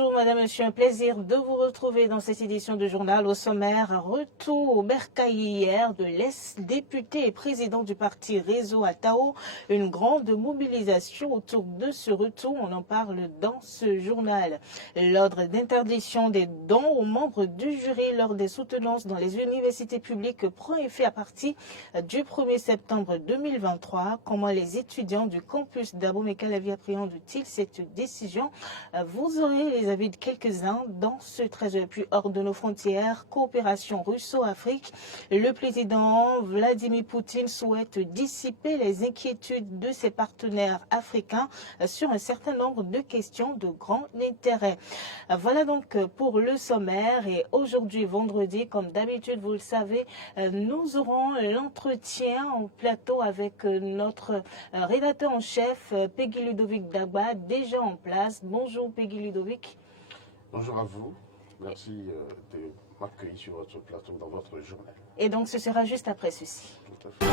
Bonjour Madame, Monsieur, un plaisir de vous retrouver dans cette édition de journal. Au sommaire, retour au bercail hier de l'ex-député et président du parti Réseau à Tao. Une grande mobilisation autour de ce retour, on en parle dans ce journal. L'ordre d'interdiction des dons aux membres du jury lors des soutenances dans les universités publiques prend effet à partir du 1er septembre 2023. Comment les étudiants du campus d'Abomey-Calavi appréhendent-ils cette décision? Vous aurez les avis de quelques-uns dans ce 13h. Puis hors de nos frontières, coopération russo-afrique. Le président Vladimir Poutine souhaite dissiper les inquiétudes de ses partenaires africains sur un certain nombre de questions de grand intérêt. Voilà donc pour le sommaire. Et aujourd'hui, vendredi, comme d'habitude, vous le savez, nous aurons l'entretien en plateau avec notre rédacteur en chef, Peggy Ludovic Dagba, déjà en place. Bonjour Peggy Ludovic. Bonjour à vous. Merci de m'accueillir sur votre plateau dans votre journal. Et donc ce sera juste après ceci. Tout à fait.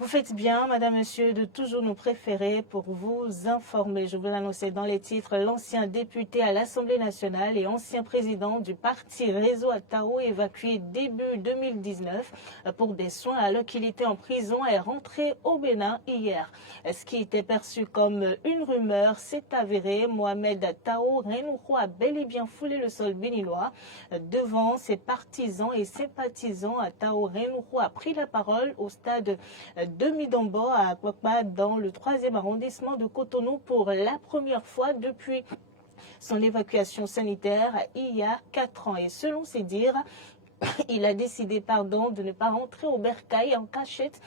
Vous faites bien, Madame, Monsieur, de toujours nous préférer pour vous informer. Je vous l'annonçais dans les titres, l'ancien député à l'Assemblée nationale et ancien président du parti Réseau à Tao, évacué début 2019 pour des soins alors qu'il était en prison, est rentré au Bénin hier. Ce qui était perçu comme une rumeur s'est avéré. Mohamed Tao Renoukou a bel et bien foulé le sol béninois. Devant ses partisans et sympathisants, Tao Renoukou a pris la parole au stade de Midombo à Akwakpa dans le 3e arrondissement de Cotonou pour la première fois depuis son évacuation sanitaire il y a 4 ans. Et selon ses dires, il a décidé de ne pas rentrer au bercail en cachette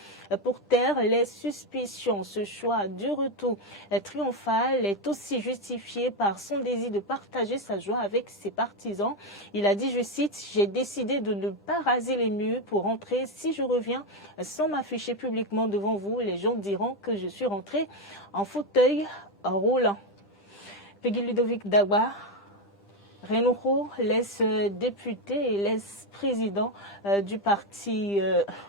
pour taire les suspicions. Ce choix du retour triomphal est aussi justifié par son désir de partager sa joie avec ses partisans. Il a dit, je cite, « J'ai décidé de ne pas raser les murs pour rentrer. Si je reviens sans m'afficher publiquement devant vous, les gens diront que je suis rentré en fauteuil roulant. » Peggy Ludovic Dagba. Renoukou, l'ex-député et l'ex-président du parti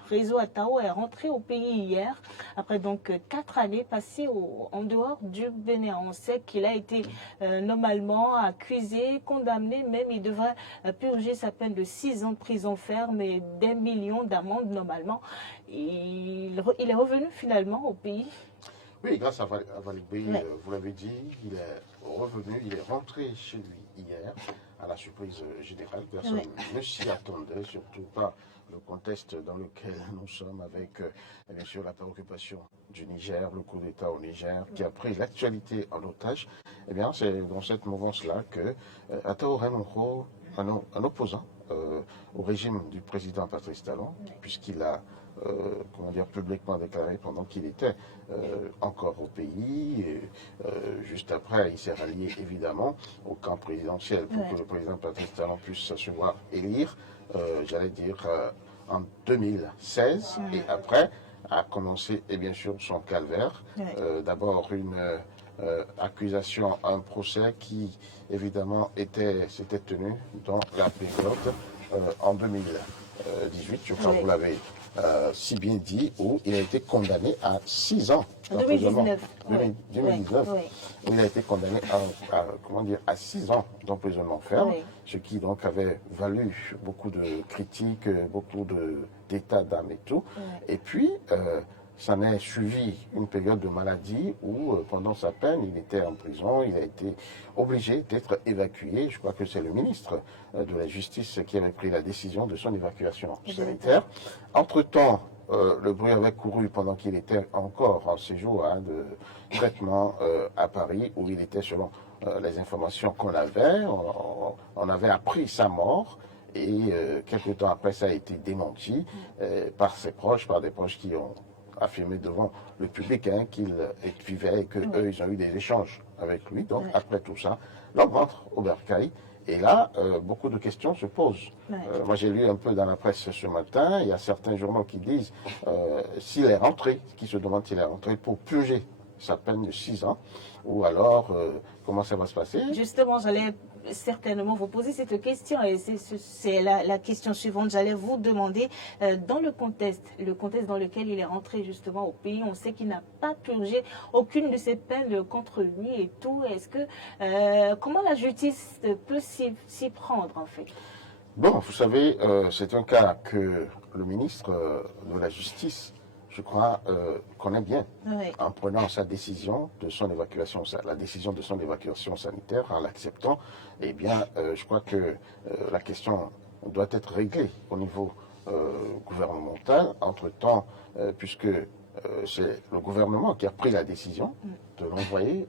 Réseau à Tao, est rentré au pays hier, après donc 4 années passées en dehors du Bénin. On sait qu'il a été normalement accusé, condamné, même il devrait purger sa peine de 6 ans de prison ferme et des millions d'amendes normalement. Il est revenu finalement au pays. Oui, grâce à Valibé, vous l'avez dit, il est revenu, il est rentré chez lui hier, à la surprise générale. Personne ne s'y attendait, surtout pas le contexte dans lequel nous sommes avec, bien sûr, la préoccupation du Niger, le coup d'État au Niger, qui a pris l'actualité en otage. Eh bien, c'est dans cette mouvance-là que Atao Renoukou, un opposant au régime du président Patrice Talon, puisqu'il a publiquement déclaré pendant qu'il était encore au pays. Et, juste après, il s'est rallié évidemment au camp présidentiel pour que le président Patrice Talon puisse se voir élire, en 2016. Et après, a commencé, et bien sûr, son calvaire. D'abord une accusation, un procès qui, évidemment, s'était tenu dans la période en 2018, je crois que vous l'avez si bien dit, où il a été condamné à 6 ans d'emprisonnement. 2019. Où il a été condamné à 6 ans d'emprisonnement ferme, ce qui donc avait valu beaucoup de critiques, beaucoup d'états d'âme et tout. Et puis, ça n'est suivi une période de maladie où, pendant sa peine, il était en prison, il a été obligé d'être évacué. Je crois que c'est le ministre de la Justice qui avait pris la décision de son évacuation sanitaire. Entre-temps, le bruit avait couru pendant qu'il était encore en séjour de traitement à Paris, où il était, selon les informations qu'on avait, on avait appris sa mort. Et quelques temps après, ça a été démenti par ses proches, par des proches qui ont affirmé devant le public qu'il vivait et qu'eux, ils ont eu des échanges avec lui. Donc, après tout ça, l'homme rentre au bercail. Et là, beaucoup de questions se posent. Moi, j'ai lu un peu dans la presse ce matin, il y a certains journaux qui disent s'il est rentré, qui se demandent s'il est rentré pour purger sa peine de 6 ans, ou alors comment ça va se passer? Justement, j'allais certainement vous poser cette question et c'est la question suivante. J'allais vous demander, dans le contexte dans lequel il est rentré justement au pays, on sait qu'il n'a pas purgé aucune de ses peines contre lui et tout. Est-ce que, comment la justice peut s'y prendre en fait? Bon, vous savez, c'est un cas que le ministre de la Justice, je crois, connaît bien, Oui. en prenant sa décision de son évacuation, la décision de son évacuation sanitaire, en l'acceptant. Eh bien, je crois que la question doit être réglée au niveau gouvernemental. Entre-temps, puisque c'est le gouvernement qui a pris la décision de l'envoyer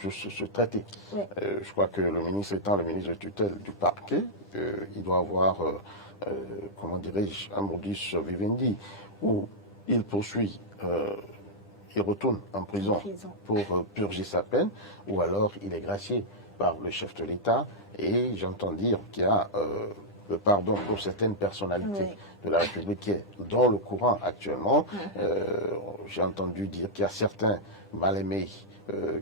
sur ce traité. Oui. Je crois que le ministre étant le ministre de tutelle du parquet, il doit avoir, comment dirais-je, un modus vivendi, où il poursuit, il retourne en prison pour purger sa peine, ou alors il est gracié par le chef de l'État, et j'entends dire qu'il y a le pardon pour certaines personnalités de la République qui est dans le courant actuellement. J'ai entendu dire qu'il y a certains mal-aimés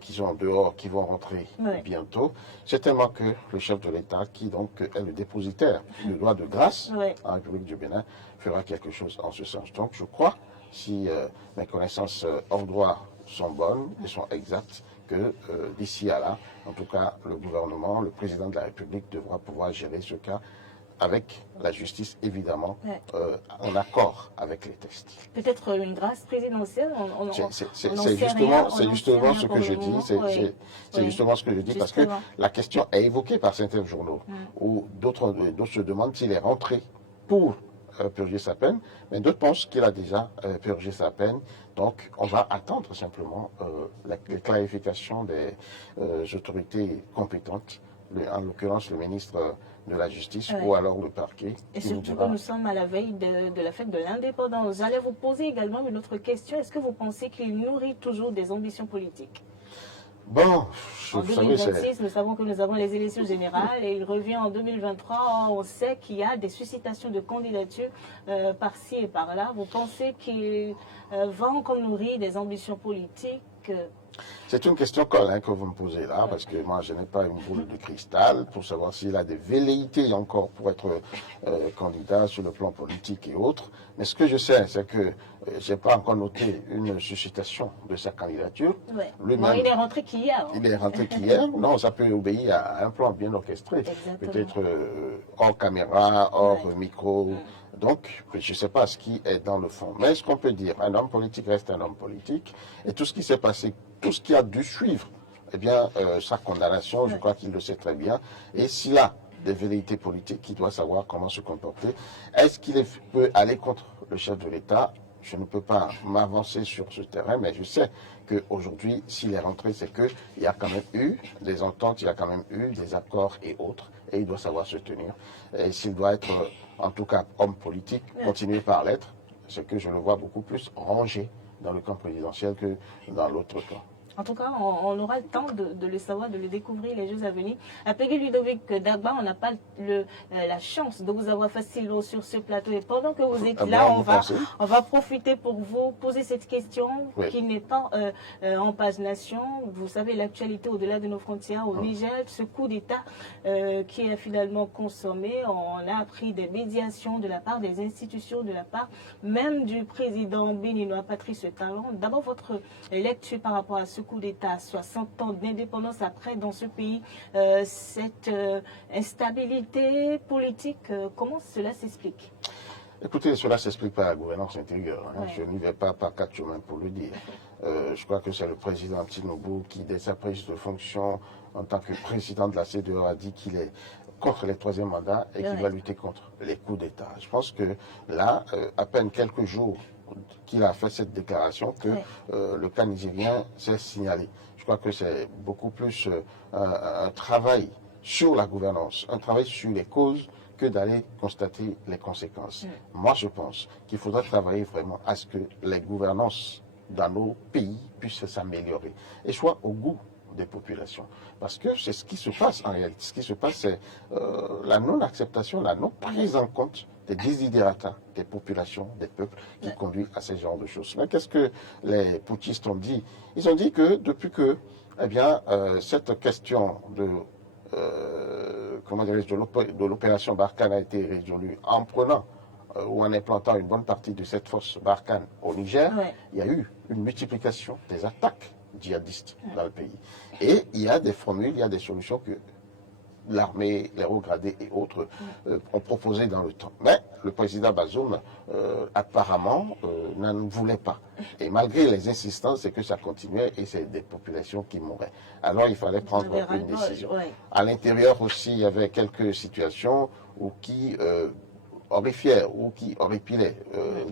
qui sont dehors, qui vont rentrer bientôt. C'est tellement que le chef de l'État, qui donc est le dépositaire du droit de grâce en République du Bénin, fera quelque chose en ce sens. Donc je crois, si mes connaissances hors droit sont bonnes et sont exactes, que d'ici à là, en tout cas le gouvernement, le président de la République devra pouvoir gérer ce cas avec la justice, évidemment, en accord avec les textes. Peut-être une grâce présidentielle. C'est justement ce que je dis. C'est justement ce que je dis parce que la question est évoquée par certains journaux où d'autres se demandent s'il est rentré pour purger sa peine, mais d'autres pensent qu'il a déjà purgé sa peine. Donc, on va attendre simplement les clarifications des autorités compétentes, en l'occurrence le ministre de la Justice ou alors le parquet. Et surtout que nous sommes à la veille de la fête de l'indépendance. J'allais vous poser également une autre question. Est-ce que vous pensez qu'il nourrit toujours des ambitions politiques? Bon, en 2026, nous savons que nous avons les élections générales et il revient en 2023. On sait qu'il y a des suscitations de candidatures par-ci et par-là. Vous pensez qu'il va encore nourrir des ambitions politiques? C'est une question que vous me posez là, parce que moi, je n'ai pas une boule de cristal pour savoir s'il a des velléités encore pour être candidat sur le plan politique et autres. Mais ce que je sais, c'est que je n'ai pas encore noté une suscitation de sa candidature. Lui-même, il est rentré qu'hier. Il est rentré qu'hier. Non, ça peut obéir à un plan bien orchestré. Peut-être hors caméra, hors micro. Donc, je ne sais pas ce qui est dans le fond. Mais ce qu'on peut dire, un homme politique reste un homme politique. Et tout ce qui s'est passé, tout ce qui a dû suivre, eh bien, sa condamnation, je crois qu'il le sait très bien. Et s'il a des velléités politiques, il doit savoir comment se comporter. Est-ce qu'il peut aller contre le chef de l'État? Je ne peux pas m'avancer sur ce terrain, mais je sais qu'aujourd'hui, s'il est rentré, c'est qu'il y a quand même eu des ententes, il y a quand même eu des accords et autres, et il doit savoir se tenir. Et s'il doit être, en tout cas, homme politique, continuer par l'être, c'est que je le vois beaucoup plus rangé dans le camp présidentiel que dans l'autre camp. En tout cas, on aura le temps de le savoir, de le découvrir les jours à venir. Peggy Ludovic Dagba, on n'a pas la chance de vous avoir facilement sur ce plateau. Et pendant que vous êtes là, on va profiter pour vous poser cette question qui n'est pas en page nation. Vous savez, l'actualité au-delà de nos frontières au Niger, ce coup d'État qui est finalement consommé. On a appris des médiations de la part des institutions, de la part même du président béninois Patrice Talon. D'abord, votre lecture par rapport à ce coup d'État, 60 ans d'indépendance après dans ce pays, cette instabilité politique, comment cela s'explique? Écoutez, cela s'explique par la gouvernance intérieure. Je n'y vais pas par quatre chemins pour le dire. Je crois que c'est le président Tinubu qui, dès sa prise de fonction en tant que président de la CEDEAO, a dit qu'il est contre les troisième mandats et qu'il va lutter contre les coups d'État. Je pense que là, à peine quelques jours qu'il a fait cette déclaration, que le cas nigérien s'est signalé. Je crois que c'est beaucoup plus un travail sur la gouvernance, un travail sur les causes que d'aller constater les conséquences. Moi, je pense qu'il faudra travailler vraiment à ce que les gouvernances dans nos pays puissent s'améliorer et soient au goût des populations. Parce que c'est ce qui se passe en réalité. Ce qui se passe, c'est la non-acceptation, la non-prise en compte des desiderata des populations, des peuples qui conduit à ce genre de choses. Mais qu'est-ce que les putschistes ont dit? Ils ont dit que depuis que cette question de l'opération Barkhane a été résolue en prenant ou en implantant une bonne partie de cette force Barkhane au Niger, il y a eu une multiplication des attaques djihadistes dans le pays. Et il y a des formules, il y a des solutions que l'armée, les hauts gradés et autres ont proposées dans le temps. Mais le président Bazoum, apparemment, n'en voulait pas. Et malgré les insistances, c'est que ça continuait et c'est des populations qui mouraient. Alors il fallait prendre une décision. À l'intérieur aussi, il y avait quelques situations qui horrifiaient ou qui horripilaient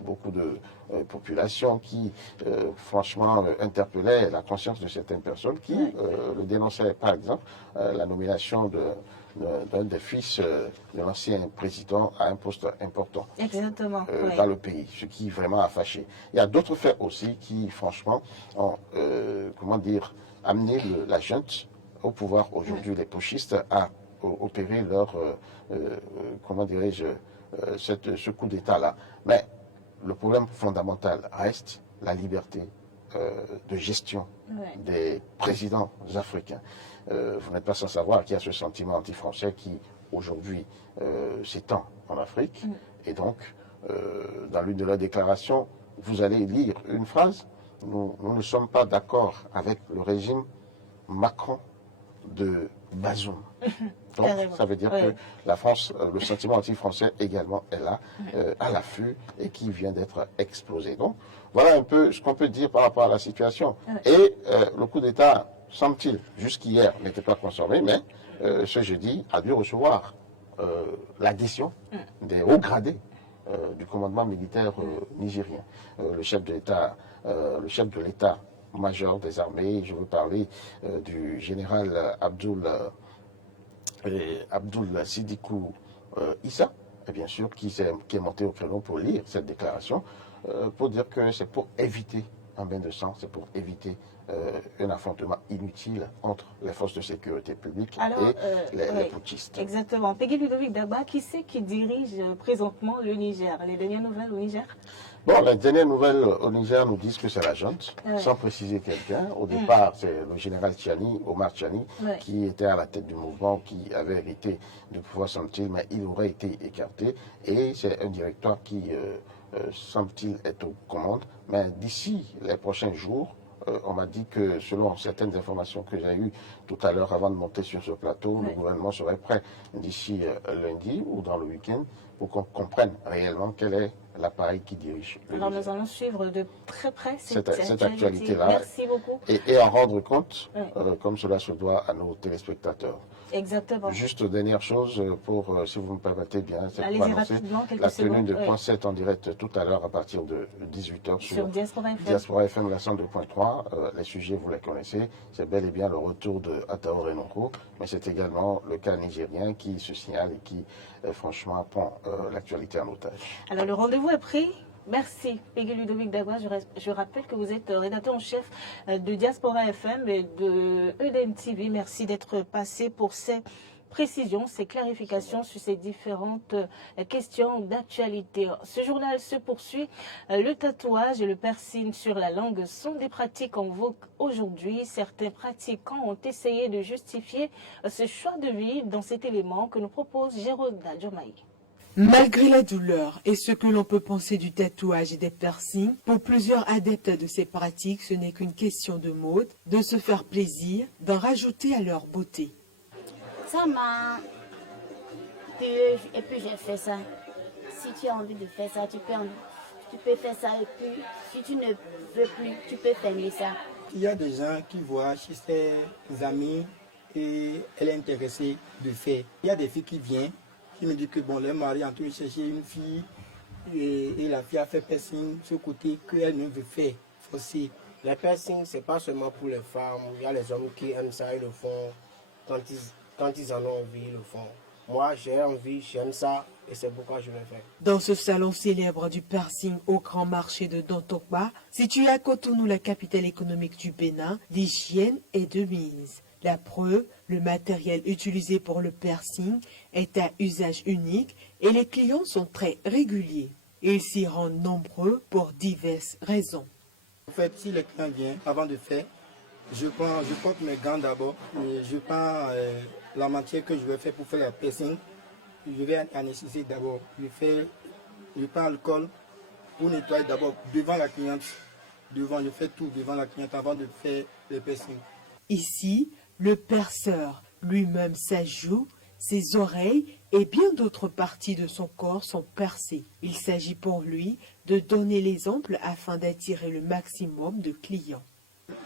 beaucoup de populations qui, franchement, interpellaient la conscience de certaines personnes qui le dénonçaient. Par exemple, la nomination d'un des fils de l'ancien président à un poste important dans le pays, ce qui vraiment a fâché. Il y a d'autres faits aussi qui, franchement, ont, amené la junte au pouvoir aujourd'hui, les putschistes, à opérer leur, ce coup d'État-là. Mais le problème fondamental reste la liberté de gestion des présidents africains. Vous n'êtes pas sans savoir qu'il y a ce sentiment anti-français qui, aujourd'hui, s'étend en Afrique. Et donc, dans l'une de leurs déclarations, vous allez lire une phrase. Nous ne sommes pas d'accord avec le régime Macron de Bazoum. Donc, ça veut dire que la France, le sentiment anti-français également est là, à l'affût, et qui vient d'être explosé. Donc, voilà un peu ce qu'on peut dire par rapport à la situation. Et le coup d'État, semble-t-il, jusqu'hier, n'était pas consommé, mais ce jeudi a dû recevoir l'adhésion des hauts gradés du commandement militaire nigérien. Le chef de l'état-major des armées, je veux parler du général Abdoul Sidikou Issa, et bien sûr, qui est monté au créneau pour lire cette déclaration, pour dire que c'est pour éviter un bain de sang, c'est pour éviter un affrontement inutile entre les forces de sécurité publique et les putschistes. Exactement. Peggy Ludovic Dagba, qui c'est qui dirige présentement le Niger? Les dernières nouvelles au Niger? Bon, les dernières nouvelles au Niger nous disent que c'est la junte, sans préciser quelqu'un. Au départ, c'est le général Tchani, Omar Tchani, qui était à la tête du mouvement, qui avait hérité du pouvoir, semble-t-il, mais il aurait été écarté. Et c'est un directoire qui, semble-t-il, est aux commandes. Mais d'ici les prochains jours, on m'a dit que, selon certaines informations que j'ai eues tout à l'heure avant de monter sur ce plateau, le gouvernement serait prêt d'ici lundi ou dans le week-end pour qu'on comprenne réellement quel est l'appareil qui dirige le Alors Niger. Nous allons suivre de très près cette actualité-là Merci beaucoup. Et en rendre compte, comme cela se doit à nos téléspectateurs. Exactement. Juste dernière chose, pour, si vous me permettez bien, c'est pour annoncer la tenue de Point 7 en direct tout à l'heure à partir de 18h sur Diaspora FM, la 102.3. Les sujets, vous les connaissez. C'est bel et bien le retour de Atao Renonko, mais c'est également le cas nigérien qui se signale et qui, franchement, prend l'actualité en otage. Alors, le rendez-vous est pris. Merci, Peggy Ludovic Dagba. Je rappelle que vous êtes rédacteur en chef de Diaspora FM et de EDN TV. Merci d'être passé pour ces précisions, ces clarifications sur ces différentes questions d'actualité. Ce journal se poursuit. Le tatouage et le piercing sur la langue sont des pratiques en vogue aujourd'hui. Certains pratiquants ont essayé de justifier ce choix de vie dans cet élément que nous propose Jérôme Djomaï. Malgré la douleur et ce que l'on peut penser du tatouage et des piercings, pour plusieurs adeptes de ces pratiques, ce n'est qu'une question de mode, de se faire plaisir, d'en rajouter à leur beauté. Ça m'a plu et puis j'ai fait ça. Si tu as envie de faire ça, tu peux faire ça et puis si tu ne veux plus, tu peux fermer ça. Il y a des gens qui voient chez ses amis et elle est intéressée de faire. Il y a des filles qui viennent. Il me dit que bon, le mari est en train de chercher une fille et la fille a fait piercing ce côté qu'elle ne veut faire aussi. Les piercings, ce n'est pas seulement pour les femmes. Il y a les hommes qui aiment ça, ils le font. Quand ils en ont envie, ils le font. Moi, j'ai envie, j'aime ça et c'est pourquoi je le fais. Dans ce salon célèbre du piercing au grand marché de Dantokba, situé à Cotonou, la capitale économique du Bénin, l'hygiène est de mise. La preuve, le matériel utilisé pour le piercing est à usage unique et les clients sont très réguliers. Ils s'y rendent nombreux pour diverses raisons. En fait, si le client vient, avant de faire, je porte mes gants d'abord, je prends la matière que je vais faire pour faire la piercing. Je vais anesthésier d'abord. Je prends l'alcool pour nettoyer d'abord devant la cliente. Je fais tout devant la cliente avant de faire le piercing. Ici, le perceur lui-même s'ajoute, ses oreilles et bien d'autres parties de son corps sont percées. Il s'agit pour lui de donner l'exemple afin d'attirer le maximum de clients.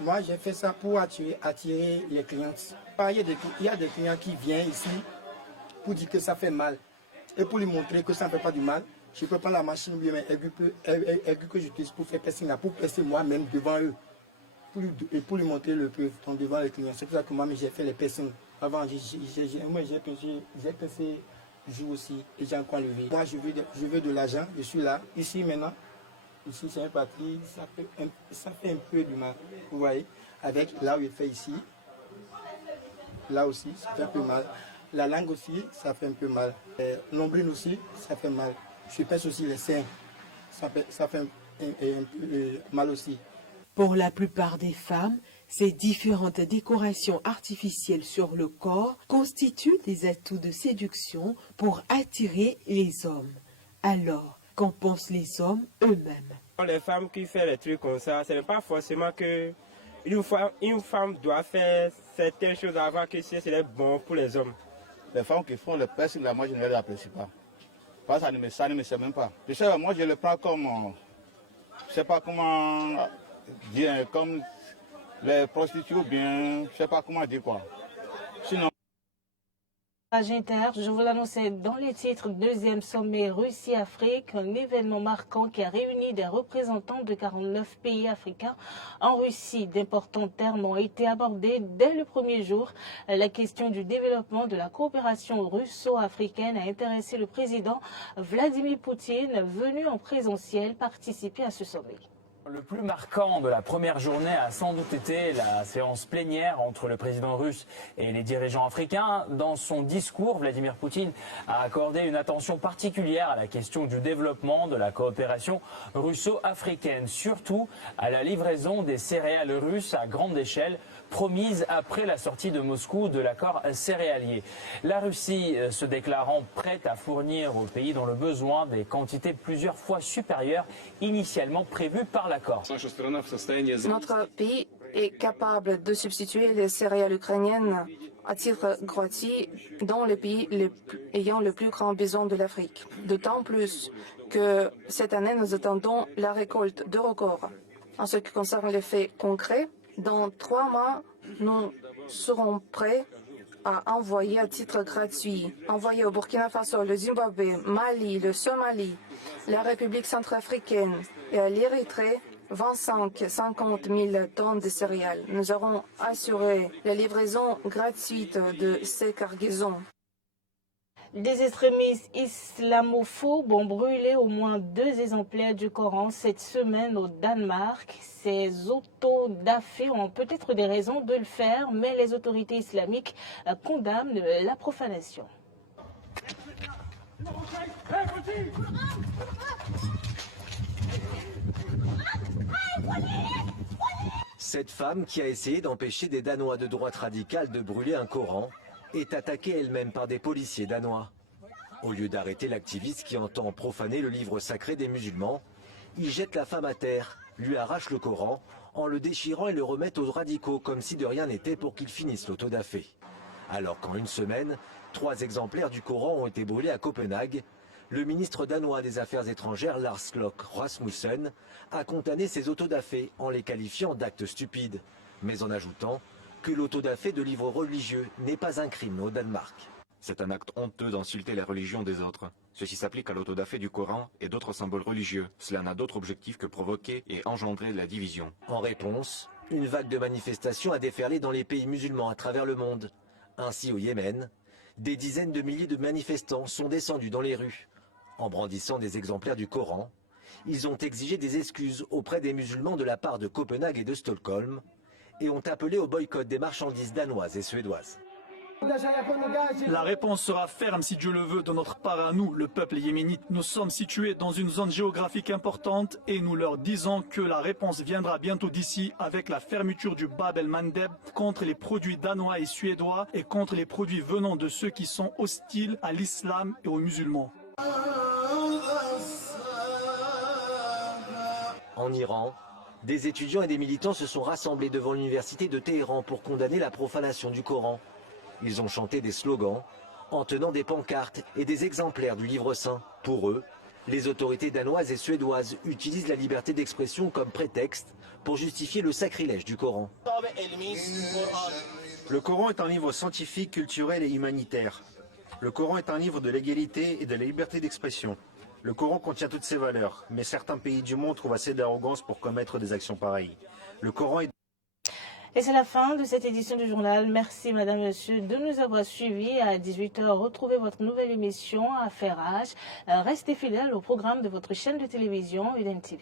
Moi, j'ai fait ça pour attirer les clientes. Il y a des clients qui viennent ici pour dire que ça fait mal. Et pour lui montrer que ça ne fait pas du mal, je peux prendre la machine aiguë que j'utilise pour faire piercing, pour percer moi-même devant eux. Pour lui montrer le preuve devant les clients. C'est pour ça que moi, j'ai fait les piercings. Avant, j'ai percé jour aussi et j'ai encore levé. Moi, je veux de l'argent, je suis là. Ici, maintenant, ici, c'est un parti, ça fait un peu du mal. Vous voyez, avec là où il fait ici, là aussi, ça fait un peu mal. La langue aussi, ça fait un peu mal. Nombril aussi, ça fait mal. Je pèse aussi les seins, ça fait un peu mal aussi. Pour la plupart des femmes, ces différentes décorations artificielles sur le corps constituent des atouts de séduction pour attirer les hommes. Alors, qu'en pensent les hommes eux-mêmes? Les femmes qui font des trucs comme ça, ce n'est pas forcément que une femme doit faire certaines choses avant que ce soit bon pour les hommes. Les femmes qui font le piercing, là, moi je ne les apprécie pas. Parce que ça ne me sert même pas. Je sais, moi je le prends comme, je ne sais pas comment dire, comme les prostituées ou bien, je ne sais pas comment dire quoi. Sinon... Inter, je vous l'annonçais dans les titres, deuxième sommet Russie-Afrique, un événement marquant qui a réuni des représentants de 49 pays africains en Russie. D'importants termes ont été abordés dès le premier jour. La question du développement de la coopération russo-africaine a intéressé le président Vladimir Poutine, venu en présentiel participer à ce sommet. Le plus marquant de la première journée a sans doute été la séance plénière entre le président russe et les dirigeants africains. Dans son discours, Vladimir Poutine a accordé une attention particulière à la question du développement de la coopération russo-africaine, surtout à la livraison des céréales russes à grande échelle, promise après la sortie de Moscou de l'accord céréalier. La Russie se déclarant prête à fournir au pays dans le besoin des quantités plusieurs fois supérieures initialement prévues par l'accord. Notre pays est capable de substituer les céréales ukrainiennes à titre gratuit dans les pays ayant le plus grand besoin de l'Afrique. D'autant plus que cette année, nous attendons la récolte de record. En ce qui concerne les faits concrets, dans 3 mois, nous serons prêts à envoyer à titre gratuit, envoyer au Burkina Faso, le Zimbabwe, Mali, le Somalie, la République centrafricaine et à l'Érythrée 50 000 tonnes de céréales. Nous aurons assuré la livraison gratuite de ces cargaisons. Des extrémistes islamophobes ont brûlé au moins 2 exemplaires du Coran cette semaine au Danemark. Ces autodafés ont peut-être des raisons de le faire, mais les autorités islamiques condamnent la profanation. Cette femme qui a essayé d'empêcher des Danois de droite radicale de brûler un Coran est attaquée elle-même par des policiers danois. Au lieu d'arrêter l'activiste qui entend profaner le livre sacré des musulmans, ils jettent la femme à terre, lui arrachent le Coran, en le déchirant et le remettent aux radicaux comme si de rien n'était pour qu'ils finissent l'autodafé. Alors qu'en une semaine, 3 exemplaires du Coran ont été brûlés à Copenhague, le ministre danois des Affaires étrangères Lars Løkke Rasmussen a condamné ces autodafés en les qualifiant d'actes stupides, mais en ajoutant que l'autodafé de livres religieux n'est pas un crime au Danemark. C'est un acte honteux d'insulter la religion des autres. Ceci s'applique à l'autodafé du Coran et d'autres symboles religieux. Cela n'a d'autre objectif que provoquer et engendrer la division. En réponse, une vague de manifestations a déferlé dans les pays musulmans à travers le monde. Ainsi au Yémen, des dizaines de milliers de manifestants sont descendus dans les rues. En brandissant des exemplaires du Coran, ils ont exigé des excuses auprès des musulmans de la part de Copenhague et de Stockholm et ont appelé au boycott des marchandises danoises et suédoises. La réponse sera ferme si Dieu le veut de notre part à nous, le peuple yéménite. Nous sommes situés dans une zone géographique importante et nous leur disons que la réponse viendra bientôt d'ici avec la fermeture du Bab el-Mandeb contre les produits danois et suédois et contre les produits venant de ceux qui sont hostiles à l'islam et aux musulmans. En Iran, des étudiants et des militants se sont rassemblés devant l'université de Téhéran pour condamner la profanation du Coran. Ils ont chanté des slogans en tenant des pancartes et des exemplaires du livre saint. Pour eux, les autorités danoises et suédoises utilisent la liberté d'expression comme prétexte pour justifier le sacrilège du Coran. Le Coran est un livre scientifique, culturel et humanitaire. Le Coran est un livre de l'égalité et de la liberté d'expression. Le Coran contient toutes ces valeurs, mais certains pays du monde trouvent assez d'arrogance pour commettre des actions pareilles. Le Coran est... Et c'est la fin de cette édition du journal. Merci, madame, monsieur, de nous avoir suivis. À 18 h, retrouvez votre nouvelle émission Affaires H. Restez fidèles au programme de votre chaîne de télévision UDN TV.